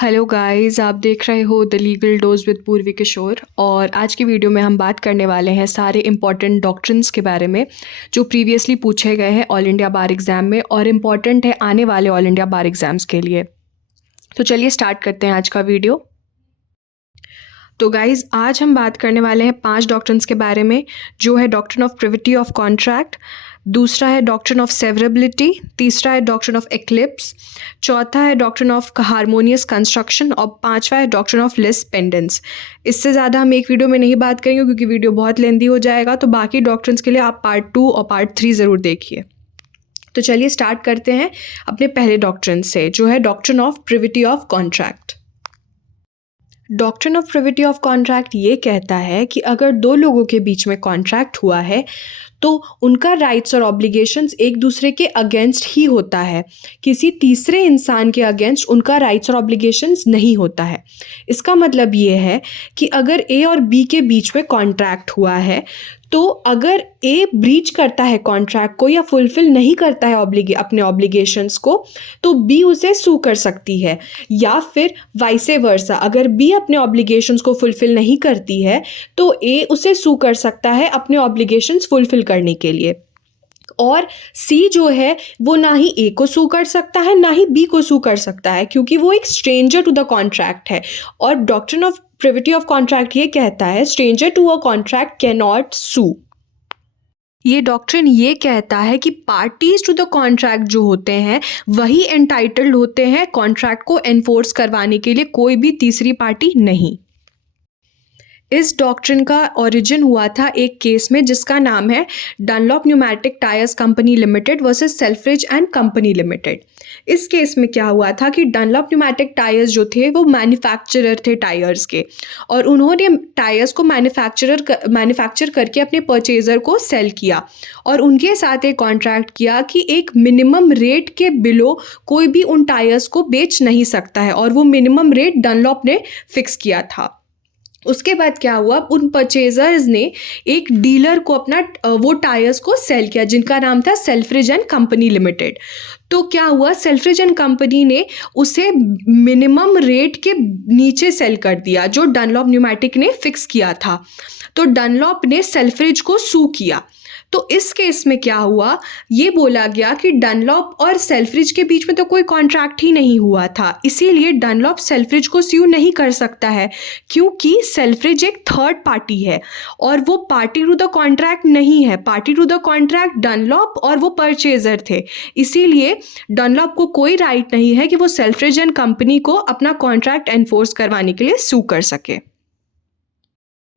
Hello guys, आप देख रहे हो द लीगल डोज विद पूर्वी किशोर। और आज की वीडियो में हम बात करने वाले हैं सारे इंपॉर्टेंट डॉक्ट्रिन्स के बारे में जो प्रीवियसली पूछे गए हैं ऑल इंडिया बार एग्ज़ाम में और इम्पॉर्टेंट है आने वाले ऑल इंडिया बार एग्ज़ाम्स के लिए। तो चलिए स्टार्ट करते हैं आज का वीडियो। तो गाइज़, आज हम बात करने वाले हैं 5 डॉक्ट्रिन्स के बारे में, जो है doctrine of privity of contract, दूसरा है डॉक्ट्रिन ऑफ सेवरेबिलिटी, तीसरा है डॉक्ट्रिन ऑफ एक्लिप्स, चौथा है डॉक्ट्रिन ऑफ हार्मोनियस कंस्ट्रक्शन और पांचवा है डॉक्ट्रिन ऑफ लिस पेंडेंस। इससे ज़्यादा हम एक वीडियो में नहीं बात करेंगे क्योंकि वीडियो बहुत लेंदी हो जाएगा, तो बाकी डॉक्ट्रिन्स के लिए आप पार्ट 2 और पार्ट 3 ज़रूर देखिए। तो चलिए स्टार्ट करते हैं अपने पहले डॉक्ट्रिन से, जो है doctrine of privity of contract. Doctrine of privity of contract ये कहता है कि अगर दो लोगों के बीच में कॉन्ट्रैक्ट हुआ है तो उनका राइट्स और ऑब्लिगेशंस एक दूसरे के अगेंस्ट ही होता है, किसी तीसरे इंसान के अगेंस्ट उनका राइट्स और ऑब्लिगेशंस नहीं होता है। इसका मतलब ये है कि अगर ए और बी के बीच में कॉन्ट्रैक्ट हुआ है तो अगर ए ब्रीच करता है कॉन्ट्रैक्ट को या फुलफिल नहीं करता है अपने ऑब्लिगेशंस को, तो बी उसे सू कर सकती है, या फिर वाइसे वर्सा, अगर बी अपने ऑब्लिगेशंस को फुलफिल नहीं करती है तो ए उसे सू कर सकता है अपने ऑब्लिगेशंस फुलफिल करने के लिए। और सी जो है वो ना ही ए को सू कर सकता है ना ही बी को सू कर सकता है, क्योंकि वो एक स्ट्रेंजर टू द कॉन्ट्रैक्ट है। और doctrine of privity of contract ये कहता है stranger to a contract can not sue. ये डॉक्ट्रिन ये कहता है कि पार्टीज टू द कॉन्ट्रैक्ट जो होते हैं वही एंटाइटल्ड होते हैं कॉन्ट्रैक्ट को एनफोर्स करवाने के लिए, कोई भी तीसरी पार्टी नहीं। इस डॉक्ट्रिन का ओरिजिन हुआ था एक केस में जिसका नाम है Dunlop pneumatic tyres company limited versus Selfridge and company limited. इस केस में क्या हुआ था कि डनलॉप न्यूमैटिक टायर्स जो थे वो मैन्युफैक्चरर थे टायर्स के, और उन्होंने टायर्स को मैन्युफैक्चर करके अपने परचेज़र को सेल किया और उनके साथ एक कॉन्ट्रैक्ट किया कि एक मिनिमम रेट के बिलो कोई भी उन टायर्स को बेच नहीं सकता है, और वो मिनिमम रेट डनलॉप ने फिक्स किया था। उसके बाद क्या हुआ, उन परचेजर्स ने एक डीलर को अपना वो टायर्स को सेल किया जिनका नाम था सेल्फ्रिज एंड कंपनी लिमिटेड। तो क्या हुआ, सेल्फ्रिज एंड कंपनी ने उसे मिनिमम रेट के नीचे सेल कर दिया जो डनलॉप न्यूमैटिक ने फिक्स किया था। तो डनलॉप ने सेल्फ्रिज को सू किया। तो इस केस में क्या हुआ, ये बोला गया कि डनलॉप और सेल्फ्रिज के बीच में तो कोई कॉन्ट्रैक्ट ही नहीं हुआ था, इसीलिए डनलॉप सेल्फ्रिज को स्यू नहीं कर सकता है, क्योंकि सेल्फ्रिज एक थर्ड पार्टी है और वो पार्टी टू द कॉन्ट्रैक्ट नहीं है। Party to the contract Dunlop और वो परचेजर थे, इसीलिए डनलॉप को कोई राइट नहीं है कि वो सेल्फ्रिज एंड कंपनी को अपना कॉन्ट्रैक्ट एनफोर्स करवाने के लिए सू कर सके।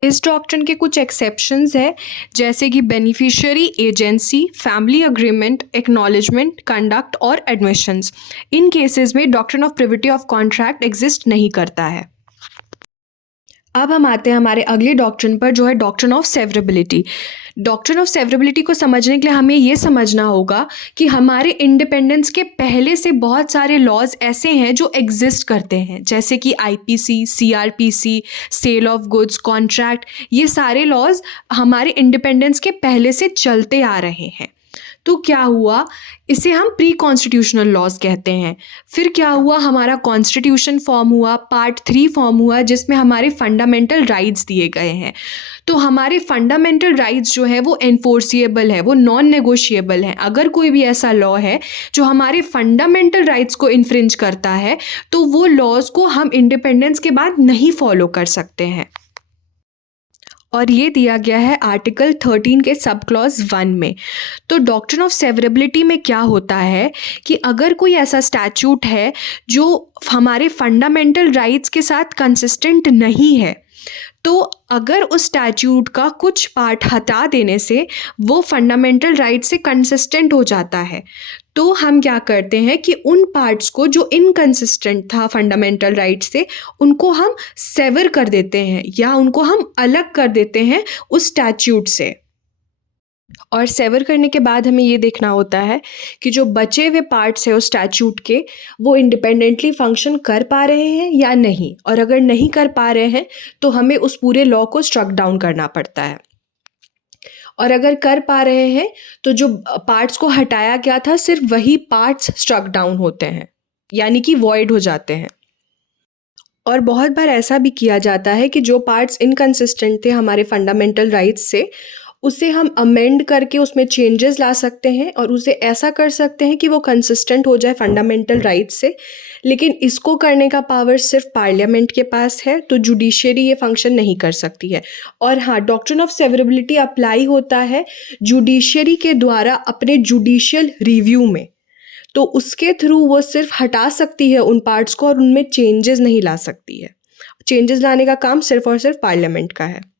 इस डॉक्ट्रिन के कुछ एक्सेप्शंस है, जैसे कि beneficiary agency, family agreement, acknowledgement, conduct और एडमिशंस। इन केसेस में doctrine of privity of contract exist नहीं करता है। अब हम आते हैं हमारे अगले डॉक्ट्रिन पर, जो है doctrine of severability. Doctrine of severability को समझने के लिए हमें ये समझना होगा कि हमारे इंडिपेंडेंस के पहले से बहुत सारे लॉज ऐसे हैं जो एग्जिस्ट करते हैं, जैसे कि IPC, CrPC, sale of goods, contract. ये सारे लॉज हमारे इंडिपेंडेंस के पहले से चलते आ रहे हैं। तो क्या हुआ, इसे हम प्री कॉन्स्टिट्यूशनल लॉज कहते हैं। फिर क्या हुआ, हमारा कॉन्स्टिट्यूशन फॉर्म हुआ, पार्ट 3 फॉर्म हुआ, जिसमें हमारे फंडामेंटल राइट्स दिए गए हैं। तो हमारे फंडामेंटल राइट्स जो है वो एनफोर्सिएबल है, वो नॉन नेगोशिएबल है। अगर कोई भी ऐसा लॉ है जो हमारे फंडामेंटल राइट्स को इन्फ्रिंज करता है तो वो लॉज को हम इंडिपेंडेंस के बाद नहीं फॉलो कर सकते हैं। और ये दिया गया है आर्टिकल 13 के सब क्लॉज 1 में। तो डॉक्ट्रिन ऑफ सेवरेबिलिटी में क्या होता है कि अगर कोई ऐसा स्टैच्यूट है जो हमारे फंडामेंटल राइट्स के साथ कंसिस्टेंट नहीं है, तो अगर उस स्टैच्यूट का कुछ पार्ट हटा देने से वो फंडामेंटल राइट से कंसिस्टेंट हो जाता है, तो हम क्या करते हैं कि उन पार्ट्स को जो इनकंसिस्टेंट था फंडामेंटल राइट से, उनको हम सेवर कर देते हैं या उनको हम अलग कर देते हैं उस स्टैच्यूट से। और सेवर करने के बाद हमें ये देखना होता है कि जो बचे हुए पार्ट्स हैं उस स्टैच्यूट के, वो इंडिपेंडेंटली फंक्शन कर पा रहे हैं या नहीं, और अगर नहीं कर पा रहे हैं तो हमें उस पूरे लॉ को स्ट्रक डाउन करना पड़ता है। और अगर कर पा रहे हैं तो जो पार्ट्स को हटाया गया था सिर्फ वही पार्ट्स स्ट्रक डाउन होते हैं, यानी कि वॉइड हो जाते हैं। और बहुत बार ऐसा भी किया जाता है कि जो पार्ट्स इनकंसिस्टेंट थे हमारे फंडामेंटल राइट्स से, उसे हम अमेंड करके उसमें चेंजेस ला सकते हैं और उसे ऐसा कर सकते हैं कि वो कंसिस्टेंट हो जाए फंडामेंटल राइट्स से। लेकिन इसको करने का पावर सिर्फ पार्लियामेंट के पास है, तो जुडिशरी ये फंक्शन नहीं कर सकती है। और हाँ, डॉक्ट्रिन ऑफ सेवरेबिलिटी अप्लाई होता है जुडिशरी के द्वारा अपने जुडिशियल रिव्यू में, तो उसके थ्रू वो सिर्फ हटा सकती है उन पार्ट्स को और उनमें चेंजेस नहीं ला सकती है। चेंजेस लाने का काम सिर्फ और सिर्फ पार्लियामेंट का है।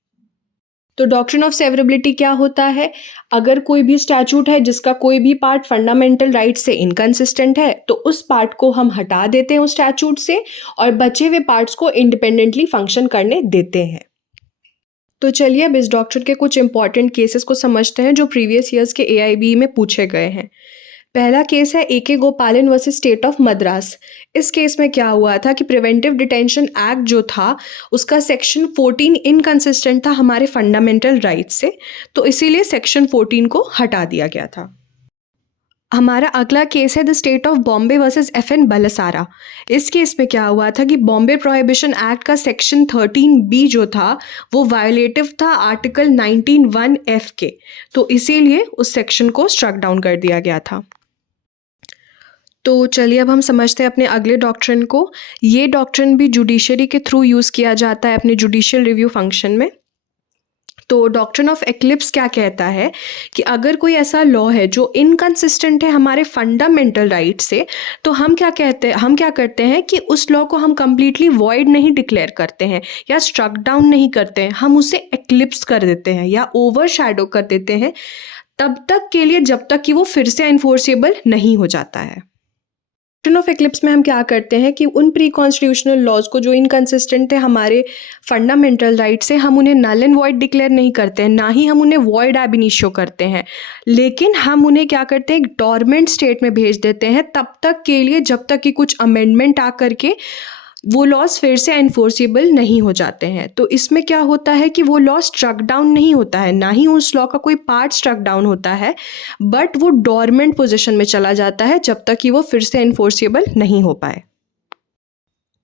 तो डॉक्ट्रिन ऑफ सेवरेबिलिटी क्या होता है? अगर कोई भी स्टैट्यूट है जिसका कोई भी पार्ट फंडामेंटल राइट से इनकंसिस्टेंट है, तो उस पार्ट को हम हटा देते हैं उस स्टैट्यूट से और बचे हुए पार्ट्स को इंडिपेंडेंटली फंक्शन करने देते हैं। तो चलिए अब इस डॉक्ट्रिन के कुछ इंपॉर्टेंट केसेस को समझते हैं जो प्रीवियस ईयर्स के AIB में पूछे गए हैं। पहला केस है AK गोपालन वर्सेस स्टेट ऑफ मद्रास। इस केस में क्या हुआ था कि प्रिवेंटिव डिटेंशन एक्ट जो था उसका सेक्शन 14 इनकंसिस्टेंट था हमारे फंडामेंटल राइट्स से, तो इसीलिए सेक्शन 14 को हटा दिया गया था। हमारा अगला केस है the state of Bombay versus FN Balsara. इस केस में क्या हुआ था कि बॉम्बे प्रोहिबिशन एक्ट का सेक्शन 13B जो था वो वायोलेटिव था आर्टिकल 19(1)(f) के, तो इसीलिए उस सेक्शन को स्ट्रक डाउन कर दिया गया था। तो चलिए अब हम समझते हैं अपने अगले डॉक्ट्रिन को। ये डॉक्ट्रिन भी जुडिशरी के थ्रू यूज़ किया जाता है अपने जुडिशियल रिव्यू फंक्शन में। तो डॉक्ट्रिन ऑफ एक्लिप्स क्या कहता है कि अगर कोई ऐसा लॉ है जो इनकंसिस्टेंट है हमारे फंडामेंटल राइट से, तो हम क्या करते हैं कि उस लॉ को हम कंप्लीटली वॉइड नहीं डिक्लेयर करते हैं या स्ट्रक डाउन नहीं करते हैं, हम उसे एक्लिप्स कर देते हैं या ओवर शैडो कर देते हैं तब तक के लिए जब तक कि वो फिर से एनफोर्सेबल नहीं हो जाता है। डॉक्ट्रिन ऑफ एक्लिप्स में हम क्या करते हैं कि उन प्री कॉन्स्टिट्यूशनल लॉज को जो इनकंसिस्टेंट थे हमारे फंडामेंटल राइट से, हम उन्हें नल एंड वॉइड डिक्लेयर नहीं करते हैं, ना ही हम उन्हें वॉइड एब इनिशियो करते हैं, लेकिन हम उन्हें क्या करते हैं एक डॉर्मेंट स्टेट में भेज देते हैं तब तक के लिए जब तक कि कुछ अमेंडमेंट आ करके वो लॉज फिर से एनफोर्सेबल नहीं हो जाते हैं। तो इसमें क्या होता है कि वो लॉ स्ट्रक डाउन नहीं होता है, ना ही उस लॉ का कोई पार्ट स्ट्रक डाउन होता है, बट वो डॉर्मेंट पोजीशन में चला जाता है जब तक कि वो फिर से एनफोर्सेबल नहीं हो पाए।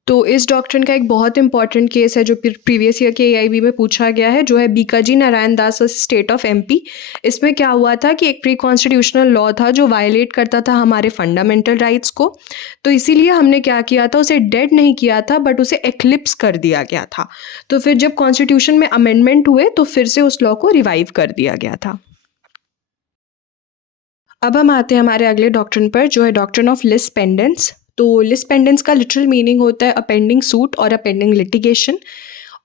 तो इस डॉक्ट्रिन का एक बहुत इंपॉर्टेंट केस है जो प्रीवियस ईयर के AIB में पूछा गया है, जो है Bikaji Narayan Das state of MP। इसमें क्या हुआ था कि एक प्री कॉन्स्टिट्यूशनल लॉ था जो वायलेट करता था हमारे फंडामेंटल राइट्स को, तो इसीलिए हमने क्या किया था, उसे डेड नहीं किया था बट उसे एक्लिप्स कर दिया गया था। तो फिर जब कॉन्स्टिट्यूशन में अमेंडमेंट हुए तो फिर से उस लॉ को रिवाइव कर दिया गया था। अब हम आते हैं हमारे अगले डॉक्ट्रिन पर, जो है डॉक्ट्रिन ऑफ लिस पेंडेंस। तो लिस पेंडेंस का लिटरल मीनिंग होता है अपेंडिंग सूट और अपेंडिंग लिटिगेशन,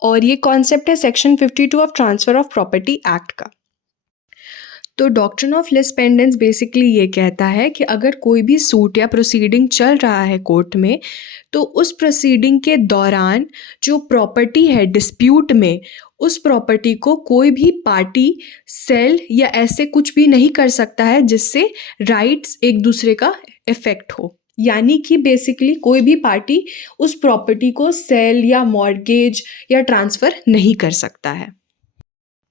और ये कॉन्सेप्ट है section 52 of transfer of property act का। तो doctrine of lis pendens basically ये कहता है कि अगर कोई भी सूट या प्रोसीडिंग चल रहा है कोर्ट में, तो उस प्रोसीडिंग के दौरान जो प्रॉपर्टी है डिस्प्यूट में, उस प्रॉपर्टी को कोई भी पार्टी सेल या ऐसे कुछ भी नहीं कर सकता है जिससे राइट्स एक दूसरे का इफेक्ट हो। यानी कि बेसिकली कोई भी पार्टी उस प्रॉपर्टी को सेल या मॉर्गेज या ट्रांसफ़र नहीं कर सकता है।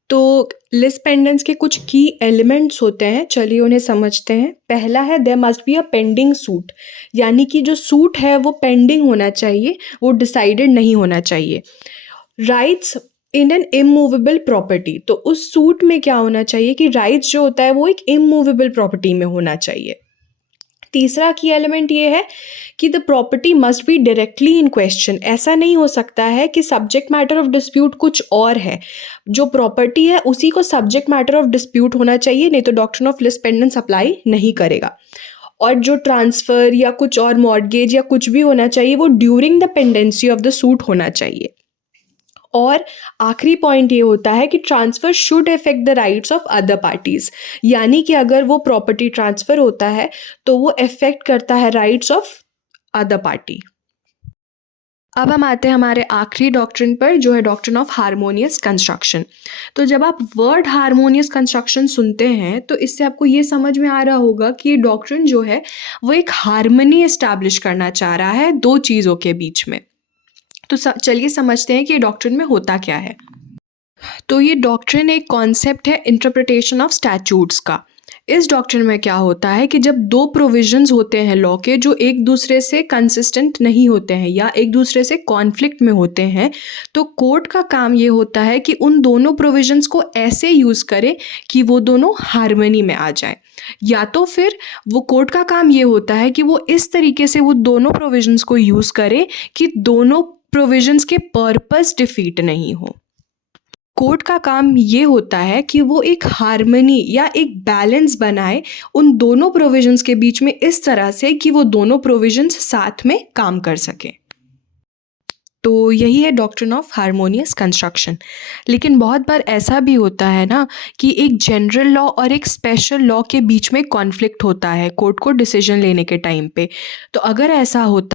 तो लिस पेंडेंस के कुछ की एलिमेंट्स होते हैं, चलिए उन्हें समझते हैं। पहला है there must be a pending suit, यानी कि जो सूट है वो पेंडिंग होना चाहिए, वो डिसाइडेड नहीं होना चाहिए। Rights in an immovable property, तो उस सूट में क्या होना चाहिए कि राइट्स जो होता है वो एक इमूवेबल प्रॉपर्टी में होना चाहिए। तीसरा की एलिमेंट ये है कि the property must be directly in question. ऐसा नहीं हो सकता है कि सब्जेक्ट मैटर ऑफ डिस्प्यूट कुछ और है, जो प्रॉपर्टी है उसी को सब्जेक्ट मैटर ऑफ डिस्प्यूट होना चाहिए, नहीं तो doctrine of lis pendens apply नहीं करेगा। और जो ट्रांसफ़र या कुछ और मॉर्गेज या कुछ भी होना चाहिए वो during the pendency of the suit होना चाहिए। और आखिरी पॉइंट ये होता है कि transfer should affect the rights of other parties, यानी कि अगर वो प्रॉपर्टी ट्रांसफ़र होता है तो वो अफेक्ट करता है राइट्स ऑफ अदर पार्टी। अब हम आते हैं हमारे आखिरी डॉक्ट्रिन पर, जो है डॉक्ट्रिन ऑफ हार्मोनियस कंस्ट्रक्शन। तो जब आप वर्ड हार्मोनियस कंस्ट्रक्शन सुनते हैं तो इससे आपको ये समझ में आ रहा होगा कि ये डॉक्ट्रिन जो है वो एक हार्मनी एस्टैब्लिश करना चाह रहा है दो चीज़ों के बीच में। तो चलिए समझते हैं कि ये डॉक्ट्रिन में होता क्या है। तो ये डॉक्ट्रिन एक कॉन्सेप्ट है इंटरप्रिटेशन ऑफ स्टैट्यूट्स का। इस डॉक्ट्रिन में क्या होता है कि जब दो प्रोविजंस होते हैं लॉ के जो एक दूसरे से कंसिस्टेंट नहीं होते हैं या एक दूसरे से कॉन्फ्लिक्ट में होते हैं, तो कोर्ट का काम ये होता है कि उन दोनों प्रोविजंस को ऐसे यूज़ करे कि वो दोनों हार्मनी में आ जाए, या तो फिर वो कोर्ट का काम ये होता है कि वो इस तरीके से वो दोनों प्रोविजंस को यूज़ करे कि दोनों प्रोविजंस के पर्पस डिफीट नहीं हो। कोर्ट का काम ये होता है कि वो एक हार्मनी या एक बैलेंस बनाए उन दोनों प्रोविजंस के बीच में इस तरह से कि वो दोनों प्रोविजंस साथ में काम कर सकें। तो यही है डॉक्ट्रिन ऑफ हार्मोनियस कंस्ट्रक्शन। लेकिन बहुत बार ऐसा भी होता है ना कि एक जनरल लॉ और एक स्पेशल लॉ के बीच में कॉन्फ्लिक्ट होता है कोर्ट को डिसीजन लेने के टाइम पे। तो अगर ऐसा होता